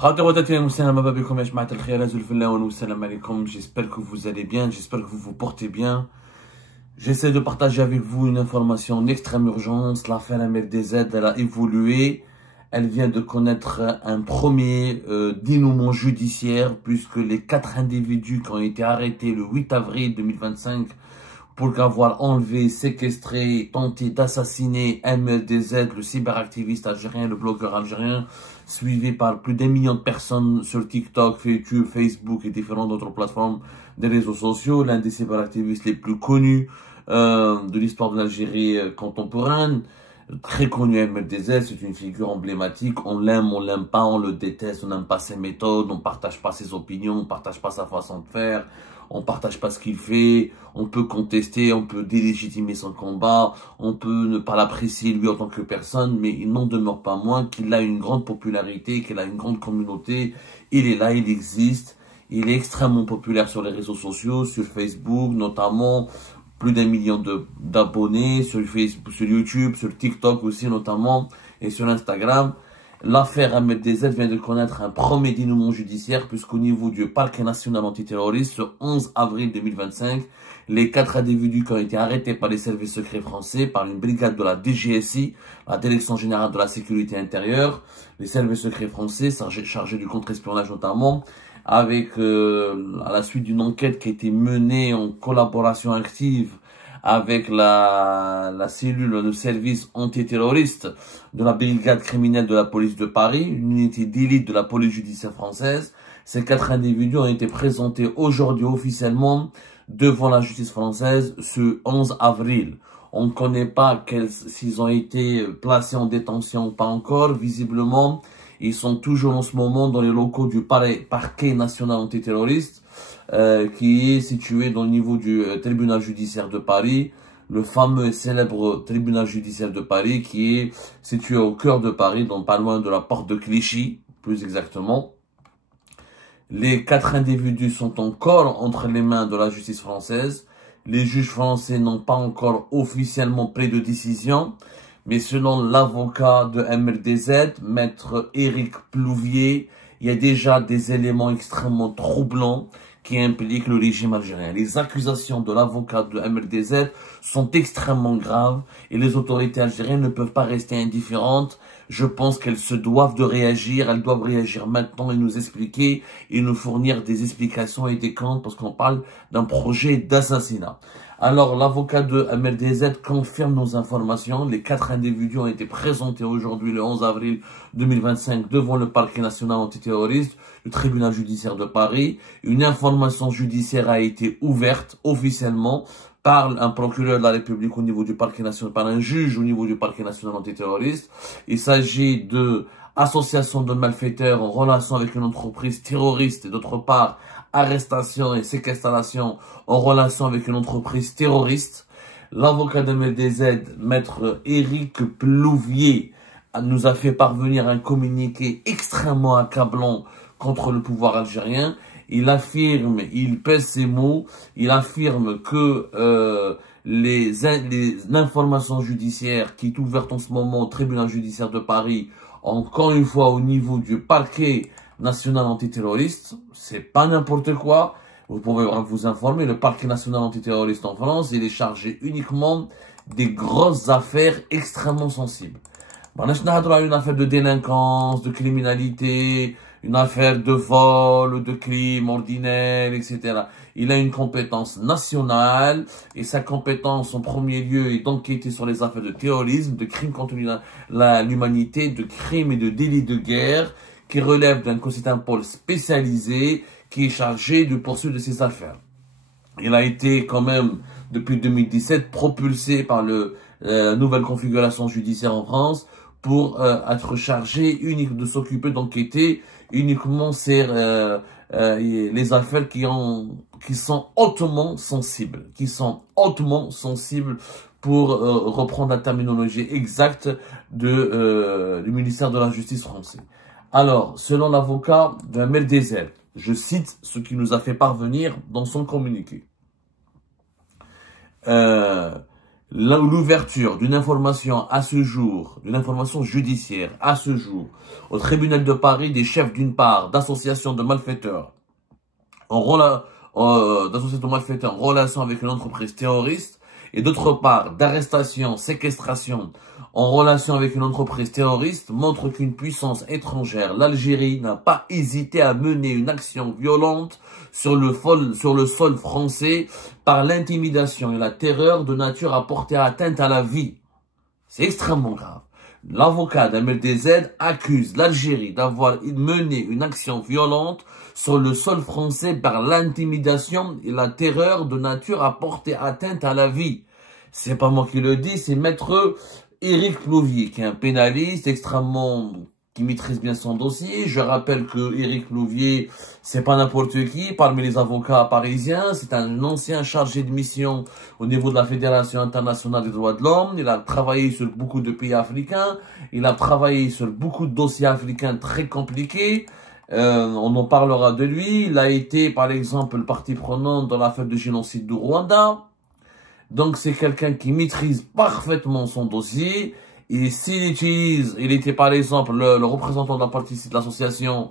J'espère que vous allez bien, j'espère que vous vous portez bien. J'essaie de partager avec vous une information d'extrême urgence. L'affaire MLDZ, elle a évolué. Elle vient de connaître un premier dénouement judiciaire puisque les 4 individus qui ont été arrêtés le 8 avril 2025 pour avoir enlevé, séquestré, tenté d'assassiner MLDZ, le cyberactiviste algérien, le blogueur algérien, suivi par plus d'1 million de personnes sur TikTok, YouTube, Facebook et différentes autres plateformes des réseaux sociaux, l'un des cyberactivistes les plus connus de l'histoire de l'Algérie contemporaine. Très connu MLDZ, c'est une figure emblématique, on l'aime pas, on le déteste, on n'aime pas ses méthodes, on partage pas ses opinions, on partage pas sa façon de faire, on partage pas ce qu'il fait, on peut contester, on peut délégitimer son combat, on peut ne pas l'apprécier lui en tant que personne, mais il n'en demeure pas moins qu'il a une grande popularité, qu'il a une grande communauté, il est là, il existe, il est extrêmement populaire sur les réseaux sociaux, sur Facebook notamment, plus d'1 million d'abonnés sur Facebook, sur YouTube, sur TikTok aussi notamment, et sur Instagram. L'affaire MLDZ vient de connaître un premier dénouement judiciaire puisqu'au niveau du parquet national antiterroriste, ce 11 avril 2025, les 4 individus qui ont été arrêtés par les services secrets français, par une brigade de la DGSI, la Direction Générale de la Sécurité Intérieure, les services secrets français chargés du contre-espionnage notamment, avec à la suite d'une enquête qui a été menée en collaboration active avec la cellule de service antiterroriste de la brigade criminelle de la police de Paris, une unité d'élite de la police judiciaire française. Ces 4 individus ont été présentés aujourd'hui officiellement devant la justice française ce 11 avril. On ne connaît pas s'ils ont été placés en détention ou pas encore, visiblement. Ils sont toujours en ce moment dans les locaux du parquet national antiterroriste, qui est situé dans le niveau du tribunal judiciaire de Paris, le fameux et célèbre tribunal judiciaire de Paris, qui est situé au cœur de Paris, donc pas loin de la porte de Clichy, plus exactement. Les 4 individus sont encore entre les mains de la justice française. Les juges français n'ont pas encore officiellement pris de décision. Mais selon l'avocat de MLDZ, maître Éric Plouvier, il y a déjà des éléments extrêmement troublants qui impliquent le régime algérien. Les accusations de l'avocat de MLDZ sont extrêmement graves et les autorités algériennes ne peuvent pas rester indifférentes. Je pense qu'elles se doivent de réagir, elles doivent réagir maintenant et nous expliquer et nous fournir des explications et des comptes parce qu'on parle d'un projet d'assassinat. Alors, l'avocat de MLDZ confirme nos informations. Les 4 individus ont été présentés aujourd'hui, le 11 avril 2025, devant le parquet national antiterroriste, le tribunal judiciaire de Paris. Une information judiciaire a été ouverte officiellement par un procureur de la République au niveau du parquet national, par un juge au niveau du parquet national antiterroriste. Il s'agit de association de malfaiteurs en relation avec une entreprise terroriste et d'autre part, arrestation et séquestration en relation avec une entreprise terroriste. L'avocat de MLDZ, maître Éric Plouvier, nous a fait parvenir un communiqué extrêmement accablant contre le pouvoir algérien. Il affirme, il pèse ses mots, il affirme que les informations judiciaires qui est ouverte en ce moment au tribunal judiciaire de Paris, encore une fois au niveau du parquet national antiterroriste, c'est pas n'importe quoi. Vous pouvez vous informer, le parquet national antiterroriste en France, il est chargé uniquement des grosses affaires extrêmement sensibles. Une affaire de délinquance, de criminalité, une affaire de vol, de crime ordinaire, etc. Il a une compétence nationale et sa compétence en premier lieu est d'enquêter sur les affaires de terrorisme, de crimes contre l'humanité, de crimes et de délits de guerre qui relève d'un pôle spécialisé qui est chargé de poursuivre de ces affaires. Il a été quand même, depuis 2017, propulsé par la nouvelle configuration judiciaire en France pour être chargé de s'occuper d'enquêter uniquement sur les affaires qui sont hautement sensibles, pour reprendre la terminologie exacte du ministère de la Justice français. Alors, selon l'avocat de MLDZ, je cite ce qu'il nous a fait parvenir dans son communiqué. l'ouverture d'une information à ce jour, d'une information judiciaire à ce jour, au tribunal de Paris des chefs d'une part d'associations de malfaiteurs en relation avec une entreprise terroriste et d'autre part d'arrestation, séquestration en relation avec une entreprise terroriste montre qu'une puissance étrangère, l'Algérie, n'a pas hésité à mener une action violente sur le sol français par l'intimidation et la terreur de nature à porter atteinte à la vie. C'est extrêmement grave. L'avocat d'MLDZ accuse l'Algérie d'avoir mené une action violente sur le sol français par l'intimidation et la terreur de nature à porter atteinte à la vie. C'est pas moi qui le dis, c'est maître Éric Plouvier, qui est un pénaliste qui maîtrise bien son dossier. Je rappelle que Éric Plouvier, c'est pas n'importe qui parmi les avocats parisiens. C'est un ancien chargé de mission au niveau de la Fédération internationale des droits de l'homme. Il a travaillé sur beaucoup de pays africains. Il a travaillé sur beaucoup de dossiers africains très compliqués. On en parlera de lui. Il a été, par exemple, partie prenante dans l'affaire de génocide du Rwanda. Donc, c'est quelqu'un qui maîtrise parfaitement son dossier. Et il était par exemple le représentant de la partie de l'association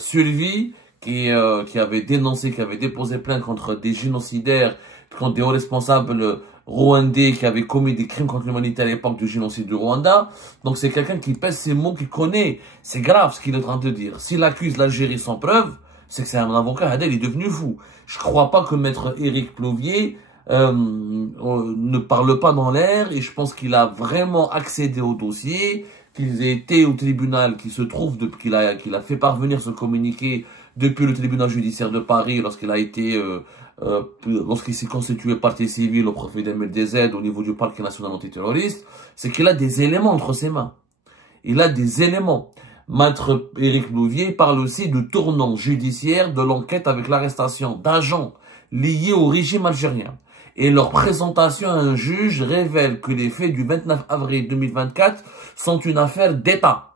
Survie, qui avait dénoncé, qui avait déposé plainte contre des génocidaires, contre des hauts responsables rwandais qui avaient commis des crimes contre l'humanité à l'époque du génocide du Rwanda. Donc c'est quelqu'un qui pèse ses mots, qui connaît. C'est grave ce qu'il est en train de dire. S'il accuse l'Algérie sans preuve, c'est que c'est un avocat, il est devenu fou. Je crois pas que maître Éric Plouvier ne parle pas dans l'air, et je pense qu'il a vraiment accédé au dossier, qu'il a été au tribunal, qu'il se trouve, qu'il a fait parvenir ce communiqué depuis le tribunal judiciaire de Paris lorsqu'il s'est constitué partie civile au profit d'MLDZ au niveau du parquet national antiterroriste. C'est qu'il a des éléments entre ses mains. Il a des éléments. Maître Éric Plouvier parle aussi du tournant judiciaire de l'enquête avec l'arrestation d'agents liés au régime algérien. Et leur présentation à un juge révèle que les faits du 29 avril 2024 sont une affaire d'État.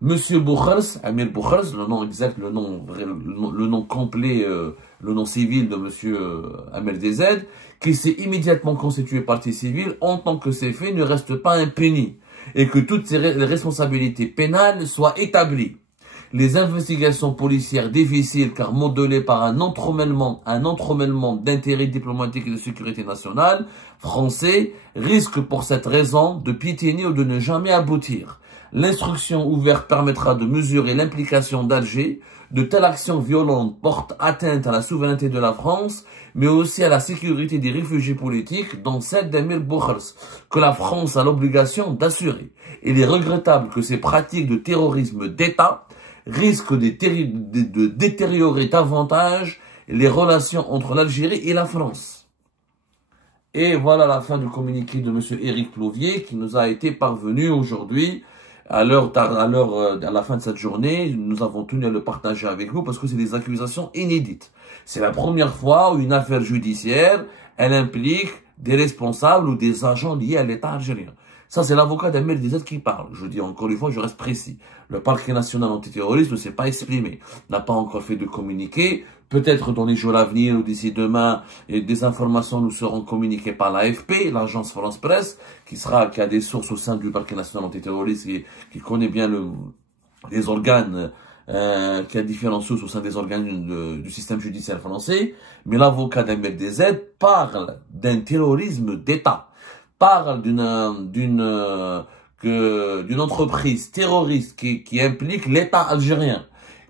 Monsieur Boukhers, Amir Boukhers, le nom exact, le nom complet, le nom civil de monsieur MLDZ, qui s'est immédiatement constitué partie civile, entend que ces faits ne restent pas impunis et que toutes ces responsabilités pénales soient établies. Les investigations policières difficiles car modelées par un entremêlement d'intérêts diplomatiques et de sécurité nationale français risquent pour cette raison de piétiner ou de ne jamais aboutir. L'instruction ouverte permettra de mesurer l'implication d'Alger. De telles actions violentes portent atteinte à la souveraineté de la France, mais aussi à la sécurité des réfugiés politiques, dont celle d'Amir Boukhers, que la France a l'obligation d'assurer. Il est regrettable que ces pratiques de terrorisme d'État risque de détériorer davantage les relations entre l'Algérie et la France. Et voilà la fin du communiqué de M. Éric Plouvier qui nous a été parvenu aujourd'hui à la fin de cette journée. Nous avons tenu à le partager avec vous parce que c'est des accusations inédites. C'est la première fois où une affaire judiciaire, elle implique des responsables ou des agents liés à l'État algérien. Ça, c'est l'avocat d'MLDZ qui parle. Je dis encore une fois, je reste précis. Le parquet national antiterroriste ne s'est pas exprimé, n'a pas encore fait de communiqué. Peut-être dans les jours à venir ou d'ici demain, des informations nous seront communiquées par l'AFP, l'agence France Presse, qui a des sources au sein du parquet national antiterroriste et qui connaît bien les organes, qui a différentes sources au sein des organes du système judiciaire français. Mais l'avocat d'MLDZ parle d'un terrorisme d'État. Parle d'une entreprise terroriste qui implique l'État algérien.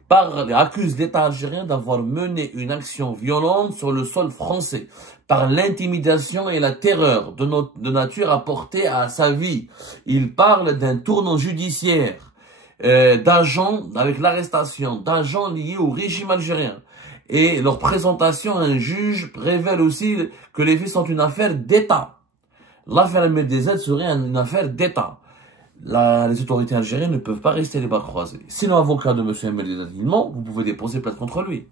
Accuse l'État algérien d'avoir mené une action violente sur le sol français par l'intimidation et la terreur de nature à porter à sa vie. Il parle d'un tournant judiciaire d'agents, avec l'arrestation d'agents liés au régime algérien. Et leur présentation à un juge révèle aussi que les faits sont une affaire d'État. L'affaire MLDZ serait une affaire d'État. Les autorités algériennes ne peuvent pas rester les bras croisés. Si l'avocat de M. MLDZ dit non, vous pouvez déposer plainte contre lui.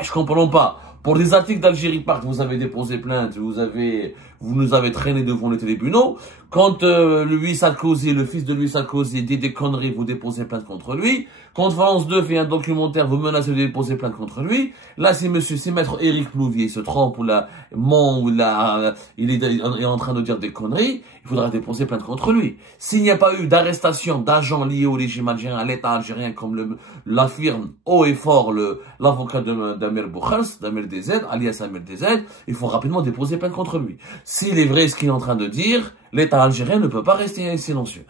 Je comprends pas. Pour des articles d'Algérie Part, vous avez déposé plainte, vous nous avez traîné devant les tribunaux. Quand Louis Sarkozy, le fils de Louis Sarkozy, dit des conneries, vous déposez plainte contre lui. Quand France 2 fait un documentaire, vous menacez de déposer plainte contre lui. Là, si maître Éric Plouvier se trompe ou ment ou il est en train de dire des conneries, il faudra déposer plainte contre lui. S'il n'y a pas eu d'arrestation d'agents liés au régime algérien, à l'État algérien, comme l'affirme haut et fort l'avocat d'Amir Boukhars, d'Amir DZ, alias Amir DZ, il faut rapidement déposer plainte contre lui. S'il est vrai ce qu'il est en train de dire, l'État algérien ne peut pas rester silencieux.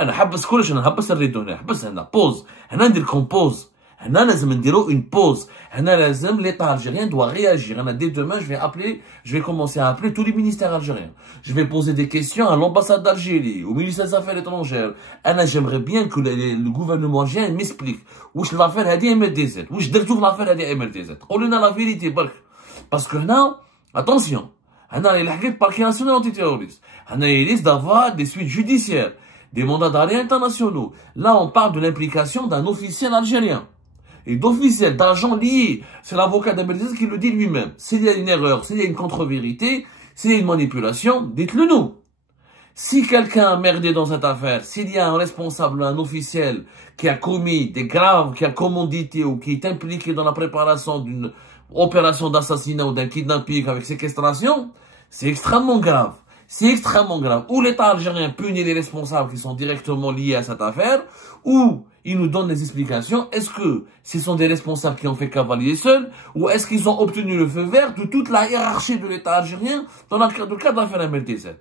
انا حبس كلش انا حبس الريدو هنا حبس هنا بوز هنا ندير لكم بوز هنا لازم نديرو اون بوز هنا لازم l'État algérien doit réagir. Dès demain je vais commencer à appeler tous les ministères algériens. Je vais poser des questions à l'ambassade d'Algérie, au ministère des Affaires étrangères. J'aimerais bien que le gouvernement algérien m'explique واش l'affaire هذه MRDZ واش درتو في l'affaire هذه MRDZ. قولوا لنا la vérité برك. Parce que هنا attention هنا اللي حكيت parquet national antiterroriste هنا il risque d'avoir des suites judiciaires, des mandats d'arrêt internationaux. Là, on parle de l'implication d'un officiel algérien. Et d'officiel, d'agents liés. C'est l'avocat d'Amir DZ qui le dit lui-même. S'il y a une erreur, s'il y a une contre-vérité, s'il y a une manipulation, dites-le nous. Si quelqu'un a merdé dans cette affaire, s'il y a un responsable, un officiel qui a commis des graves, qui a commandité ou qui est impliqué dans la préparation d'une opération d'assassinat ou d'un kidnapping avec séquestration, c'est extrêmement grave. C'est extrêmement grave. Ou l'État algérien punit les responsables qui sont directement liés à cette affaire, ou il nous donne des explications. Est-ce que ce sont des responsables qui ont fait cavalier seul, ou est-ce qu'ils ont obtenu le feu vert de toute la hiérarchie de l'État algérien dans le cas de l'affaire MRDZ?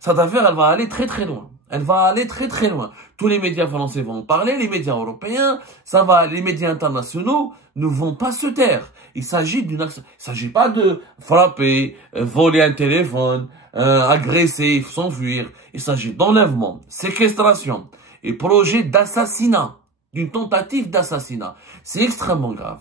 Cette affaire, elle va aller très très loin. Elle va aller très très loin. Tous les médias français vont en parler, les médias européens, les médias internationaux ne vont pas se taire. Il s'agit pas de frapper, voler un téléphone, agresser, s'enfuir. Il s'agit d'enlèvement, séquestration et projet d'assassinat, d'une tentative d'assassinat. C'est extrêmement grave.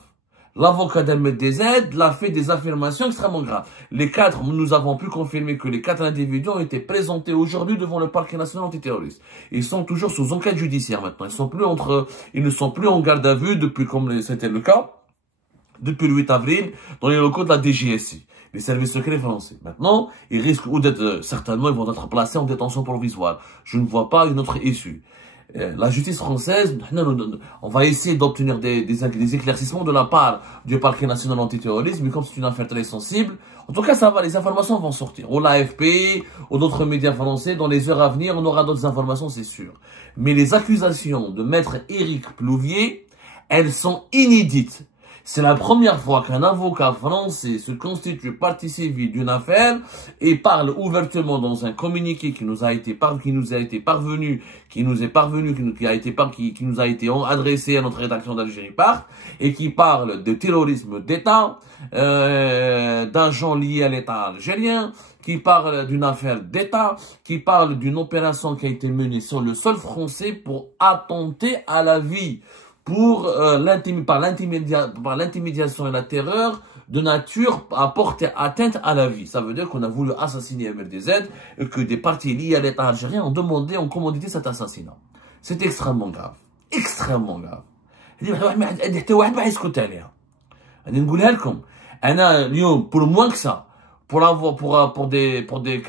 L'avocat d'Amir DZ l'a fait des affirmations extrêmement graves. Nous avons pu confirmer que les 4 individus ont été présentés aujourd'hui devant le parquet national antiterroriste. Ils sont toujours sous enquête judiciaire maintenant. Ils ne sont plus en garde à vue depuis, comme c'était le cas, depuis le 8 avril, dans les locaux de la DGSI, les services secrets français. Maintenant, ils risquent certainement, ils vont être placés en détention provisoire. Je ne vois pas une autre issue. La justice française, on va essayer d'obtenir des éclaircissements de la part du parquet national antiterrorisme, mais comme c'est une affaire très sensible, en tout cas, ça va, les informations vont sortir. Ou l'AFP, ou d'autres médias français, dans les heures à venir, on aura d'autres informations, c'est sûr. Mais les accusations de maître Éric Plouvier, elles sont inédites. C'est la première fois qu'un avocat français se constitue partie civile d'une affaire et parle ouvertement dans un communiqué qui nous a été adressé à notre rédaction d'Algérie Part et qui parle de terrorisme d'État, d'agents liés à l'État algérien, qui parle d'une affaire d'État, qui parle d'une opération qui a été menée sur le sol français pour attenter à la vie, par l'intimidation et la terreur de nature à porter atteinte à la vie. Ça veut dire qu'on a voulu assassiner MRDZ et que des partis liés à l'État algérien ont commandité cet assassinat. C'est extrêmement grave. Extrêmement grave. Pour moins que ça, pour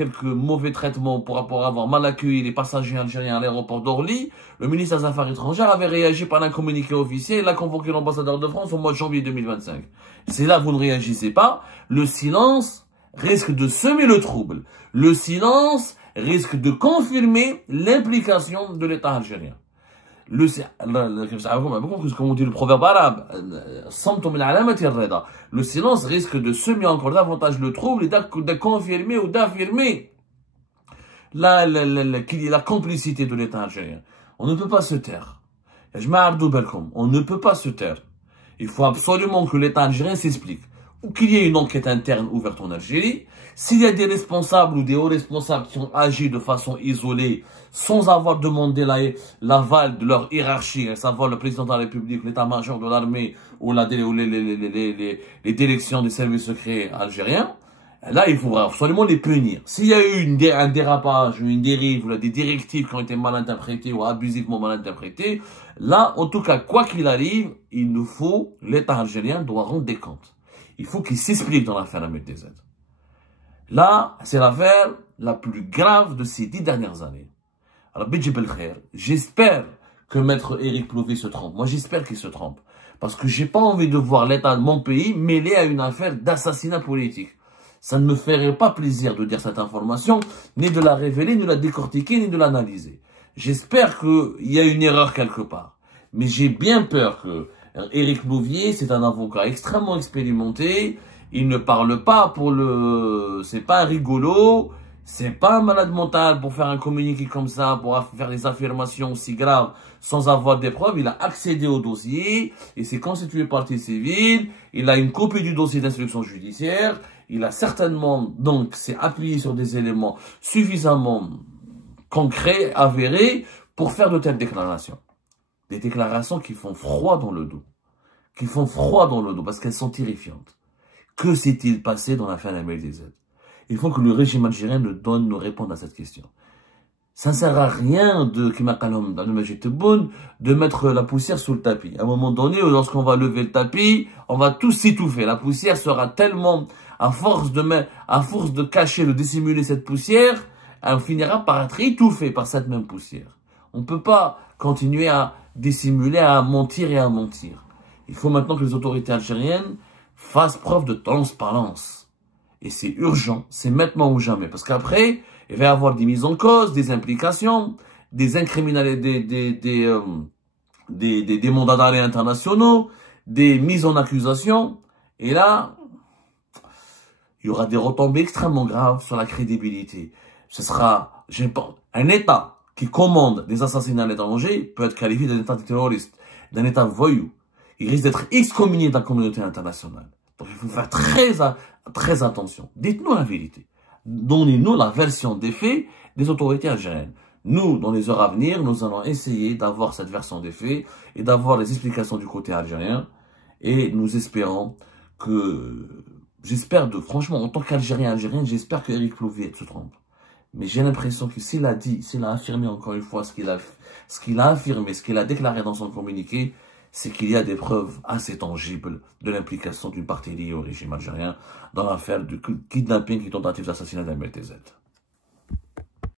quelques mauvais traitements, pour avoir mal accueilli les passagers algériens à l'aéroport d'Orly, le ministre des Affaires étrangères avait réagi par un communiqué officiel. Il a convoqué l'ambassadeur de France au mois de janvier 2025. C'est là que vous ne réagissez pas. Le silence risque de semer le trouble. Le silence risque de confirmer l'implication de l'État algérien. Comme on dit le proverbe arabe, le silence risque de semer encore davantage le trouble et de confirmer ou d'affirmer la complicité de l'État algérien. On ne peut pas se taire. On ne peut pas se taire. Il faut absolument que l'État algérien s'explique. Ou qu'il y ait une enquête interne ouverte en Algérie. S'il y a des responsables ou des hauts responsables qui ont agi de façon isolée, sans avoir demandé l'aval de leur hiérarchie, à savoir le président de la République, l'état-major de l'armée ou les directions des services secrets algériens, là, il faudra absolument les punir. S'il y a eu un dérapage, une dérive, ou des directives qui ont été mal interprétées ou abusivement mal interprétées, là, en tout cas, quoi qu'il arrive, l'État algérien doit rendre des comptes. Il faut qu'il s'explique dans l'affaire Ahmed DZ. Là, c'est l'affaire la plus grave de ces 10 dernières années. Alors, j'espère que Maître Éric Plouvier se trompe. Moi, j'espère qu'il se trompe. Parce que j'ai pas envie de voir l'État de mon pays mêlé à une affaire d'assassinat politique. Ça ne me ferait pas plaisir de dire cette information, ni de la révéler, ni de la décortiquer, ni de l'analyser. J'espère qu'il y a une erreur quelque part. Mais j'ai bien peur que Éric Plouvier, c'est un avocat extrêmement expérimenté. Il ne parle pas pour le... C'est pas un rigolo. C'est pas un malade mental pour faire un communiqué comme ça, pour faire des affirmations aussi graves sans avoir des preuves. Il a accédé au dossier, il s'est constitué partie civile, il a une copie du dossier d'instruction judiciaire, il a certainement, donc, s'est appuyé sur des éléments suffisamment concrets, avérés, pour faire de telles déclarations. Des déclarations qui font froid dans le dos. Qui font froid dans le dos, parce qu'elles sont terrifiantes. Que s'est-il passé dans l'affaire Ahmed DZ? Il faut que le régime algérien nous réponde à cette question. Ça ne sert à rien de mettre la poussière sous le tapis. À un moment donné, lorsqu'on va lever le tapis, on va tous s'étouffer. La poussière sera tellement, à force de cacher, de dissimuler cette poussière, on finira par être étouffé par cette même poussière. On ne peut pas continuer à dissimuler, à mentir et à mentir. Il faut maintenant que les autorités algériennes fassent preuve de transparence. Et c'est urgent, c'est maintenant ou jamais. Parce qu'après, il va y avoir des mises en cause, des implications, des incriminalités, des mandats d'arrêt internationaux, des mises en accusation. Et là, il y aura des retombées extrêmement graves sur la crédibilité. Ce sera, je pense, un État qui commande des assassinats à l'étranger peut être qualifié d'un État terroriste, d'un État voyou. Il risque d'être excommunié de la communauté internationale. Donc, il faut faire très attention. Dites-nous la vérité. Donnez-nous la version des faits des autorités algériennes. Nous, dans les heures à venir, nous allons essayer d'avoir cette version des faits et d'avoir les explications du côté algérien. Et nous espérons que... franchement, en tant qu'Algérien, j'espère que Éric Plouvier se trompe. Mais j'ai l'impression que s'il a affirmé encore une fois ce qu'il a déclaré dans son communiqué, c'est qu'il y a des preuves assez tangibles de l'implication d'une partie liée au régime algérien dans l'affaire du kidnapping et tentative d'assassinat d'Ahmed DZ.